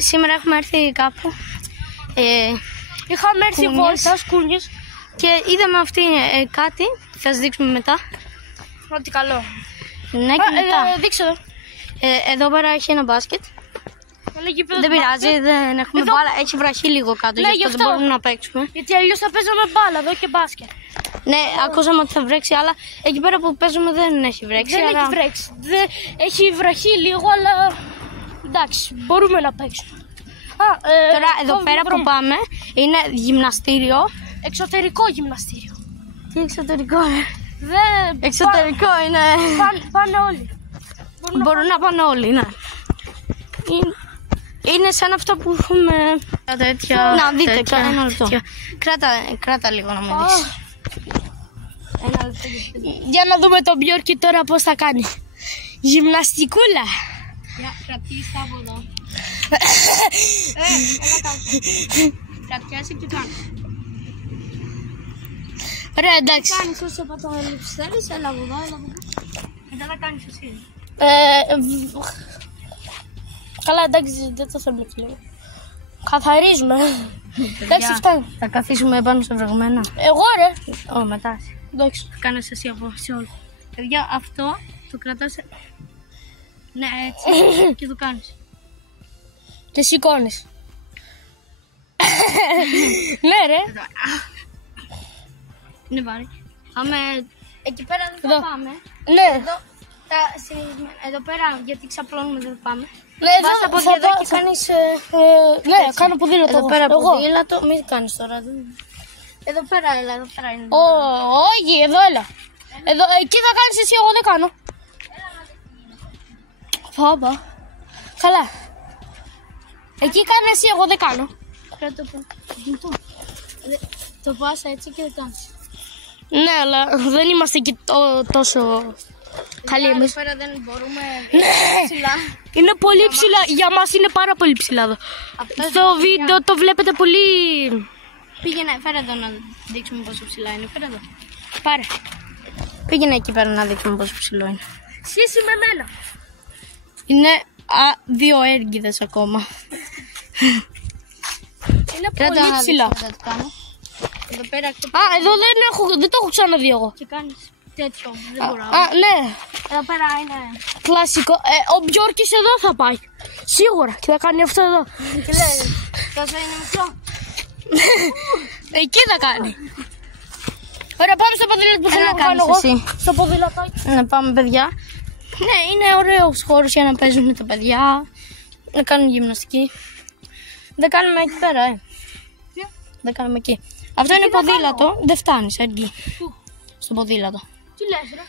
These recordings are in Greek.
σήμερα έχουμε έρθει κάπου. Είχαμε έρθει βόλτα, Κούνιες. Και είδαμε αυτή κάτι, θα σας δείξουμε μετά. Ό,τι καλό. Ναι, και μετά. Δείξε εδώ. Εδώ πέρα έχει ένα μπάσκετ. Δεν πειράζει, δεν έχουμε εδώ... μπάλα. Έχει βραχεί λίγο κάτω, ναι, γι' αυτό δεν μπορούμε να παίξουμε. Γιατί αλλιώς θα παίζαμε μπάλα εδώ και μπάσκετ. Ναι, ακούσαμε ότι θα βρέξει, αλλά εκεί πέρα που παίζουμε δεν έχει βρέξει. Δεν έχει βρέξει. Έχει βραχεί λίγο, αλλά εντάξει, μπορούμε να παίξουμε. Τώρα εδώ πέρα που πάμε είναι γυμναστήριο. Εξωτερικό γυμναστήριο. Τι εξωτερικό, Εξωτερικό είναι. Πάνε όλοι. Μπορούν να πάνε όλοι, ναι. Είναι σαν αυτό που έχουμε τέτοια. Να δείτε, ένα λεπτό. Κράτα λίγο να μου δεις. Ένα λεπτό. Για να δούμε τον Μπιόρκι τώρα πώς θα κάνει. Γυμναστικούλα. Κρατήστε από εδώ. Έλα κάτω. Κρατιάσαι και κάνω. Ωραία, εντάξει. Κάνεις όσο πατώληψη θέλεις, έλα από εδώ, έλα από εδώ. Μετά θα κάνεις εσύ. Καλά, εντάξει, δεν το θέλουμε λίγο. Καθαρίζουμε. Εντάξει, φτάνει. Θα καθίσουμε πάνω σε βρεγμένα. Εγώ ρε. Μετά. Εντάξει. Θα κάνεις εσύ από σε όλο. Παιδιά, αυτό το κρατάς. Ναι, έτσι. Και το κάνεις. Και σηκώνεις. Ναι ρε. Είναι βάρη. Πάμε. Εκεί πέρα δεν θα πάμε. Ναι. Εδώ πέρα, γιατί ξαπλώνουμε δεν θα πάμε. Ναι, βάζεις τα πόδια εδώ και κάνεις. Ναι, κάνω ποδήλατο. Εδώ πέρα ποδήλατο, μην κάνεις τώρα. Εδώ πέρα, έλα, εδώ πέρα είναι. Όχι, εδώ έλα. Εδώ, εκεί θα κάνεις εσύ, εγώ δεν κάνω. Πάπα. Καλά. Εκεί κάνει εσύ, εγώ δεν κάνω. Το πας έτσι και δεν κάνεις. Ναι, αλλά δεν είμαστε και τόσο καλοί εμείς. Εδώ πέρα δεν μπορούμε ψηλά. Είναι πολύ ψηλά, για μας είναι πάρα πολύ ψηλά εδώ. Στο βίντεο το βλέπετε πολύ... Πήγαινε, φέρε εδώ να δείξουμε πόσο ψηλά είναι, φέρε εδώ. Πάρε. Πήγαινε εκεί πέρα να δείξουμε πόσο ψηλό είναι. Σύση με μένα. Είναι 2 έργιδες ακόμα. Είναι πολύ ψηλά. Εδώ πέρα, εδώ δεν το έχω ξαναδεί εγώ. Και κάνεις τέτοιο, δεν μπορώ. Ναι. Εδώ πέρα είναι... Κλασικό. Ο Μπιόρκης εδώ θα πάει. Σίγουρα. Και θα κάνει αυτό εδώ. Και λέει, τόσο είναι μικρό. Εκεί θα κάνει. Ωραία, πάμε στο ποδήλατο που θέλω να κάνω εγώ. Στο ποδήλατο. Να πάμε, παιδιά. Ναι, είναι ωραίος χώρος για να παίζουν τα παιδιά. Να κάνουν γυμναστική. Δεν κάνουμε εκεί πέρα, Δεν κάνουμε εκεί. Αυτό είναι ποδήλατο, δεν φτάνεις αρκεί. Στο ποδήλατο. Τι λες ρε.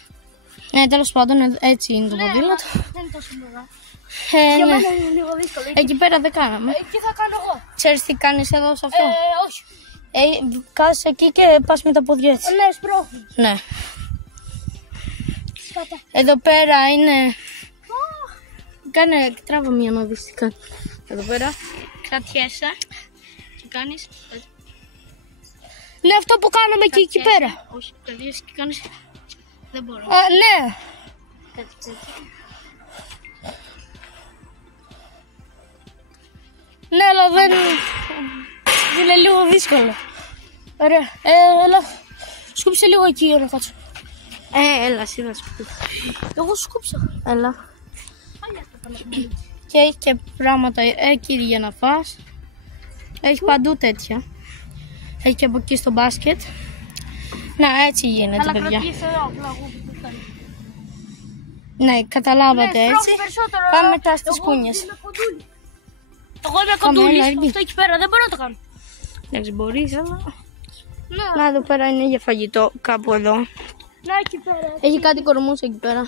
Ναι, τέλος πάντων, έτσι είναι το ποδήλατο. Δεν είναι τόσο μεγάλο. Για μένα είναι λίγο δύσκολο. Εκεί πέρα δεν κάναμε. Εκεί θα κάνω εγώ. Ξέρεις τι κάνεις εδώ σε αυτό? Όχι. Κάθεσαι εκεί και πας με τα πόδια έτσι. Ναι, σπρώχνει. Ναι. Εδώ πέρα είναι... Κάνε, τράβα μία να δεις τι κάνει. Εδώ πέρα, κρατιέσαι και κάνεις... Ναι, αυτό που κάναμε και εκεί πέρα. Όχι, κρατιέσαι και κάνεις... Δεν μπορώ. Ναι. Ναι, αλλά δεν... Είναι λίγο δύσκολο. Ωραία. Έλα. Σκούψε λίγο εκεί για να κάτσω. Έλα, εσύ θα σκούψεις. Εγώ σκούψα. Έλα. Και έχει και πράγματα εκεί για να φας. Έχει παντού τέτοια. Έχει και από εκεί στο μπάσκετ. Να, έτσι γίνεται, παιδιά. Αλλά κρατήστε εδώ, ναι, καταλάβατε έτσι. Πάμε μετά στις κούνιες. Εγώ είμαι κοντούλης, αυτό εκεί πέρα δεν μπορώ να το κάνω. Εντάξει, μπορείς, αλλά... Να, εδώ πέρα είναι για φαγητό, κάπου εδώ. Να, εκεί πέρα. Έχει κάτι κορμούς εκεί πέρα.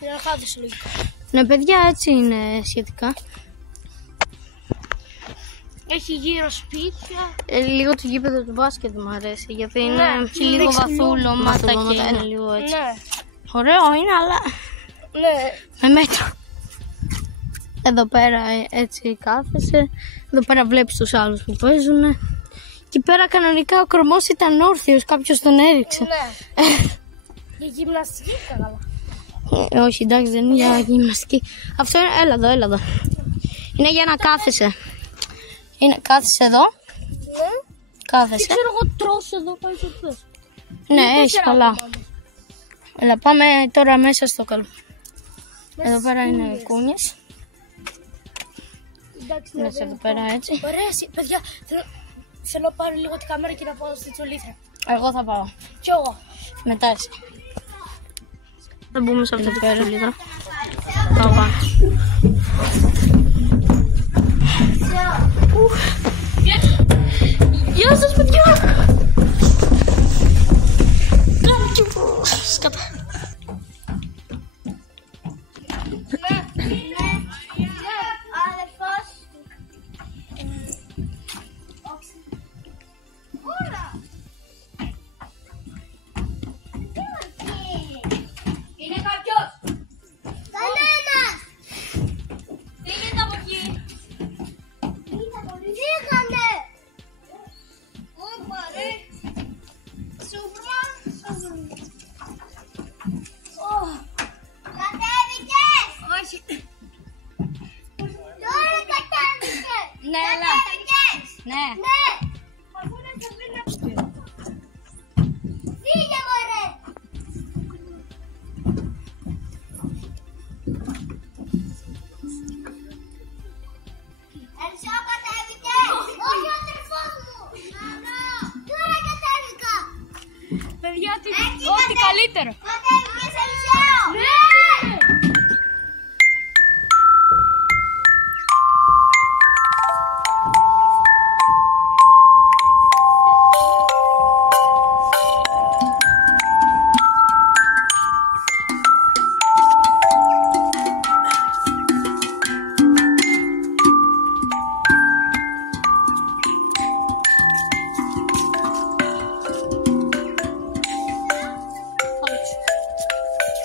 Για να χάθεσαι λογικά. Ναι, παιδιά, έτσι είναι σχετικά. Έχει γύρω σπίτια. Λίγο το γήπεδο του μπάσκετ μου αρέσει, γιατί είναι λίγο βαθούλωματα και είναι λίγο έτσι. Ναι. Ωραίο είναι, αλλά με μέτρο. Εδώ πέρα έτσι κάθεσαι. Εδώ πέρα βλέπεις τους άλλους που παίζουν. Εκεί πέρα κανονικά ο κορμός ήταν όρθιος, κάποιος τον έριξε. Ναι. Για γυμναστική καλά. Όχι, εντάξει, δεν είναι για γυμναστική. Αυτό είναι, έλα εδώ. Είναι για να κάθεσαι. Κάθεσαι εδώ. Ναι. Κάθεσαι. Ξέρω εγώ τρως εδώ πάει στο θες. Ναι, έχεις καλά. Έλα, πάμε τώρα μέσα στο καλό. Εδώ πέρα είναι οι κούνιες. Εντάξει, Μέσα εδώ πέρα έτσι. ωραία, παιδιά, θέλω να πάρω λίγο την κάμερα και να πάω στη τσολήθρα. Εγώ θα πάω. Κι εγώ. Μετά εσύ. Θα μπούμε σε αυτό το πέρα λίγο. Πάω πάνω. Γεια σας παιδιά! Κάνε κι εγώ. Σκατά. Ναι, έλα. Ναι. Φύγε μωρέ. Ελσό κατέβηκες. Όχι ο αδερφός μου. Τώρα κατέβηκα. Παιδιά, ό,τι καλύτερο. Κατέβηκες Ελσό. Ναι.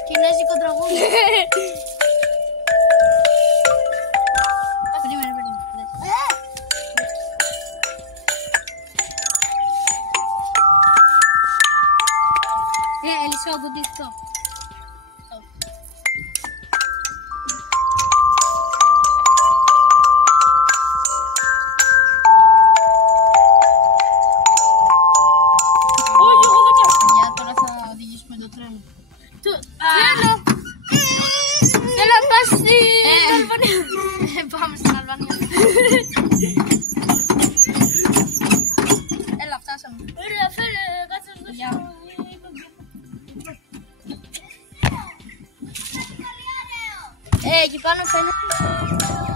Κινέζικο τραγούδι. Περίμενε. Ελισσό, κουτίστο. Για τώρα θα οδηγήσουμε το τρένο. Θέλω να πας στην Αλβανία. Πάμε στην Αλβανία. Έλα, φτάσαμε. Ωραία, φέρε, κάτσε να Γεια. δώσω. Εκεί πάνω φαίνεται.